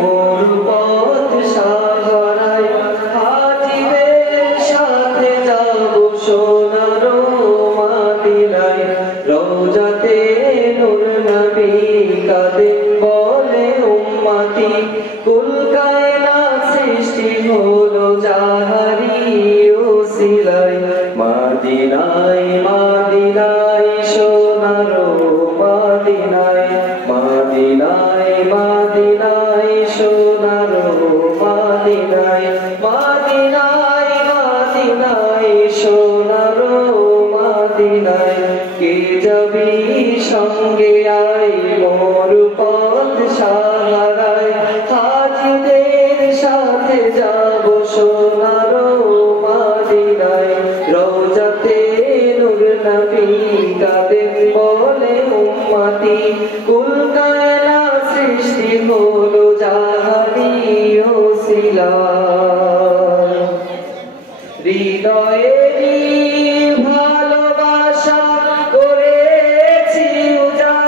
মোর পথ সাহারায় হাজিদের সাথে যাব সোনার মাদিনায় রওজাতে নূর নবী কাঁদেন বলে উম্মতি কুল কায়নাত সৃষ্টি হলো যাহারি ওসিলায় মাদিনায় মাদিনায় সোনার মাদিনায় মাদিনায় মাদিনায় সোনার মাদিনায় মাদিনায় মাদিনায় সোনার মাদিনায় কে যাবি সঙ্গে আয় মোর পথ সাহারায় হাজিদের সাথে যাব সোনার মাদিনায় রওজাতে নূর নবী কাঁদেন বলে উম্মতি কুল কায়নাত সৃষ্টি হলো যাহারি ওসিলায় হৃদয়েরই ভালোবাসা করেছি উজাড়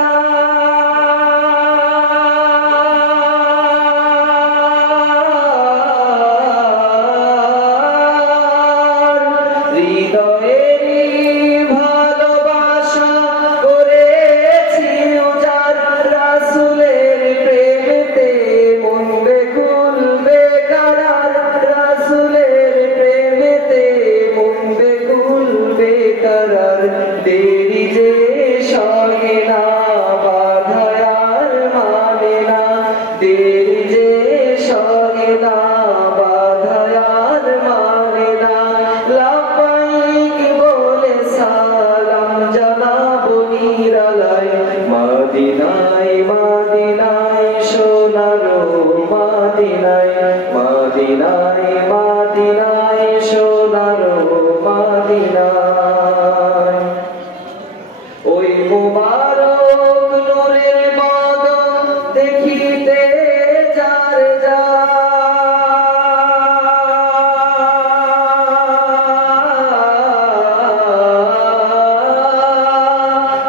হৃদয়েরই ভালোবাসা করেছি উজাড় রাসূলের প্রেমেতে মন বেকুল বেকরার রাসূলের প্রেমেতে মন বেকুল বেকরার দেরি যে সহে না বাধায় আর মানে না দেরি যে সহে না বাধায় আর মানে না লাব্বাইক বলে সালাম জানাবো নিরালায় মাদিনায় মাদিনায় সোনার মাদিনায় মাদিনায় মাদিনায় সোনার মাদিনায় ওই মুবারক নূরের বদন দেখিতে যার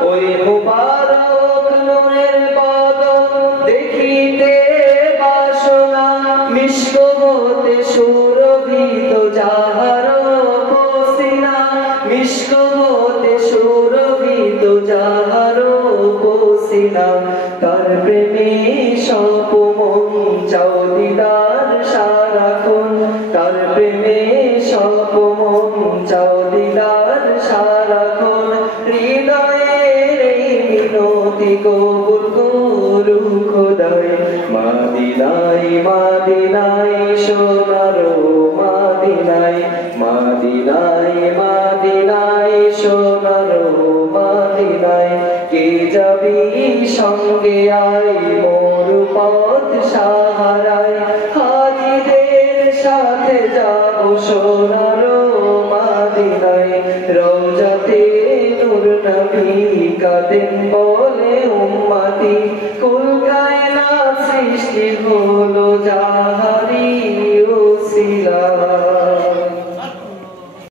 ওই মুবারক নূরের বদন দেখিতে বাসনা মিষ্ক হতে সুরভিত যাহার পসিনা মিষ্ক হতে সুরভিত যাহার পসিনা তার প্রেমে সপমন চাও দিদার সারাক্ষণ তার প্রেমে সপমন চাও দিদার সারাক্ষণ হৃদয়ের এই মিনতি কবুল করু খোদায় মাদিনায় মাদিনায় সোনার মাদিনায় মাদিনায় মাদিনায় সোনার মাদিনায় কে যাবি সঙ্গে আয় মোর পথ সাহারায় হাজিদের সাথে যাব সোনার মাদিনায় রওজাতে নূর নবী কাঁদেন